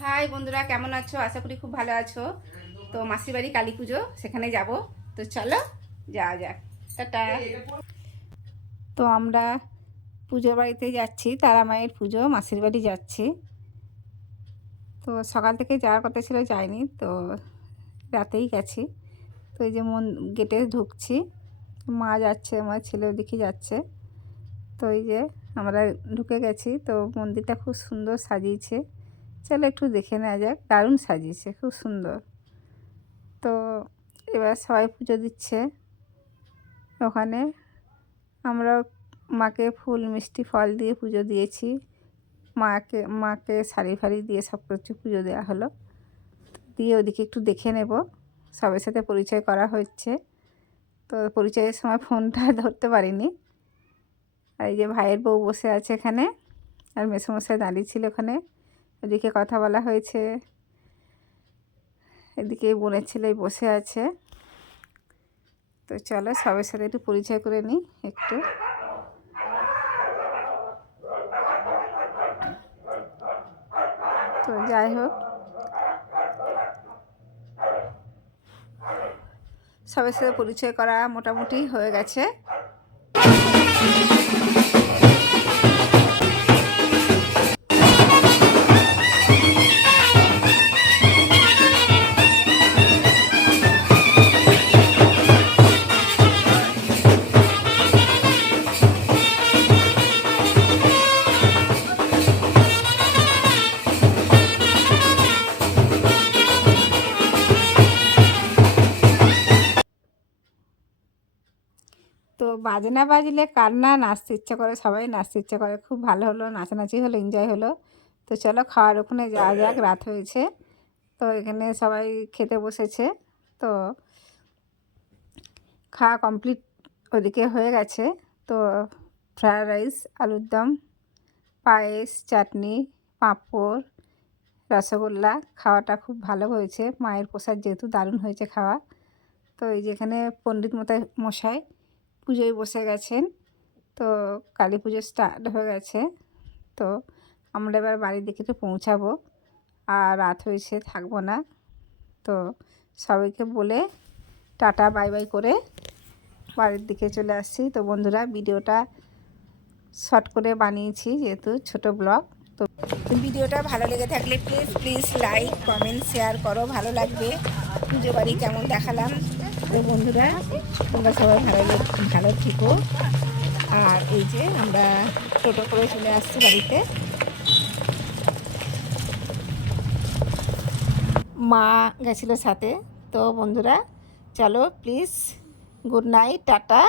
High বন্ধুরা, কেমন আছো? আশা করি খুব ভালো আছো। তো মাসির বাড়ি কালী পুজো, সেখানে যাব। তো চলো যাওয়া যাক। টাটা। তো আমরা পুজোর বাড়িতে যাচ্ছি, তারা মায়ের পুজো, মাসির বাড়ি যাচ্ছি। তো সকাল থেকে যাওয়ার কথা ছিল, যাইনি। তো রাতেই গেছি। তো এই যে গেটে ঢুকছি, মা যাচ্ছে, আমার ছেলে ওদিকে যাচ্ছে। তো এই যে আমরা ঢুকে গেছি। তো মন্দিরটা খুব সুন্দর সাজিয়েছে, চলো একটু দেখে নেওয়া যাক। দারুণ সাজিয়েছে, খুব সুন্দর। তো এবার সবাই পুজো দিচ্ছে ওখানে। আমরা মাকে ফুল মিষ্টি ফল দিয়ে পুজো দিয়েছি। মাকে শাড়ি ফাড়ি দিয়ে সব কিছু পুজো দেওয়া হলো। দিয়ে ওদিকে একটু দেখে নেব, সবার সাথে পরিচয় করা হচ্ছে। তো পরিচয়ের সময় ফোনটা ধরতে পারিনি। আর এই যে ভাইয়ের বউ বসে আছে এখানে, আর মেসোমশাই দাঁড়িয়ে ছিল ওখানে। ওদিকে কথা বলা হয়েছে, এদিকে বোনের ছেলে বসে আছে। তো চলো সবার সাথে একটু পরিচয় করে নিই একটু। তো যাই হোক, সবার সাথে পরিচয় করা মোটামুটি হয়ে গেছে। তো বাজনা বাজলে কার না নাচতে ইচ্ছা করে, সবাই নাচতে ইচ্ছা করে। খুব ভালো হলো, নাচানাচি হলো, এনজয় হলো। তো চলো খাওয়ার ওখানে যাওয়া যাক, রাত হয়েছে। তো এখানে সবাই খেতে বসেছে। তো খাওয়া কমপ্লিট ওদিকে হয়ে গেছে। তো ফ্রায়েড রাইস, আলুর দম, পায়েস, চাটনি, পাঁপড়, রসগোল্লা, খাওয়াটা খুব ভালো হয়েছে। মায়ের প্রসাদ যেহেতু, দারুণ হয়েছে খাওয়া। তো এই যে এখানে পণ্ডিত মশাই পুজোয় বসে গেছেন। তো কালী পুজো স্টার্ট হয়ে গেছে। তো আমরা এবার বাড়ির দিকে একটু পৌঁছাবো, আর রাত হয়েছে, থাকবো না। তো সবাইকে বলে টাটা বাই বাই করে বাড়ির দিকে চলে আসছি। তো বন্ধুরা, ভিডিওটা শর্ট করে বানিয়েছি যেহেতু ছোট ব্লগ। তো ভিডিওটা ভালো লেগে থাকলে please please like comment share করো, ভালো লাগবে। পুজো বাড়ি কেমন দেখালাম। তো বন্ধুরা, তোমরা সবাই ভালো থেকো। আর এই যে আমরা টোটো করে চলে আসছি বাড়িতে। মা গেছিলো সাথে। তো বন্ধুরা চলো please, good night, tata.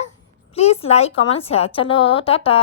Please like comment share, চলো টাটা।